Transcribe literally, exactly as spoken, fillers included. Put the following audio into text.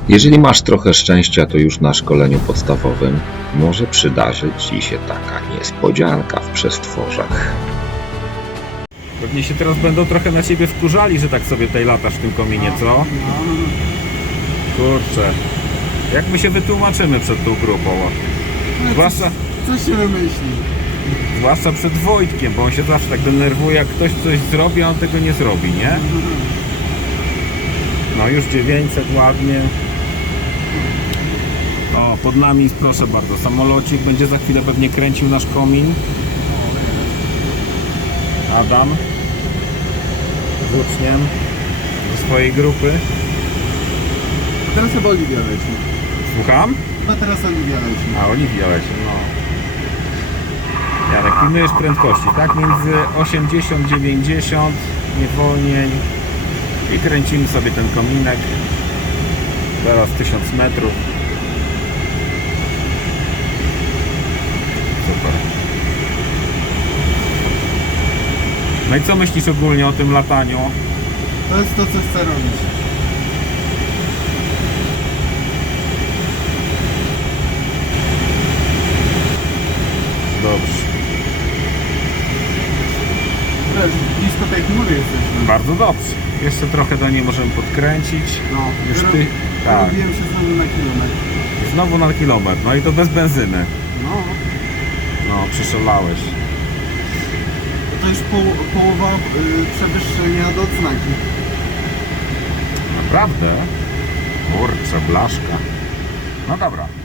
Jeżeli masz trochę szczęścia, to już na szkoleniu podstawowym może przydarzyć Ci się taka niespodzianka w przestworzach. Pewnie się teraz będą trochę na ciebie wkurzali, że tak sobie tutaj latasz w tym kominie, co? Kurczę. Jak my się wytłumaczymy przed tą grupą? Zwłaszcza, Co się wymyśli? zwłaszcza przed Wojtkiem, bo on się zawsze tak denerwuje, jak ktoś coś zrobi, a on tego nie zrobi, nie? No już dziewięćset ładnie. O, pod nami, proszę bardzo, samolocik będzie za chwilę pewnie kręcił nasz komin. Adam z uczniem ze swojej grupy. Teraz chyba Oliwia leci. Słucham? Chyba teraz Oliwia leci. A, Oliwia leci, no. Jarek, pilnujesz prędkości, tak? Między osiemdziesiąt dziewięćdziesiąt, nie wolniej. I kręcimy sobie ten kominek. Zaraz tysiąc metrów. Super. No i co myślisz ogólnie o tym lataniu? To jest to, co chcę robić. Dobrze. Wiesz, blisko tej chmury jesteśmy. Bardzo dobrze. Jeszcze trochę do niej możemy podkręcić. No, Już wyro- ty. Tak. Wyrobiłem się znowu na kilometr. Znowu na kilometr. No i to bez benzyny. No, No, przeszalałeś. to już poł połowa y, przewyższenia do odznaki. Naprawdę? Kurczę, blaszka. No dobra.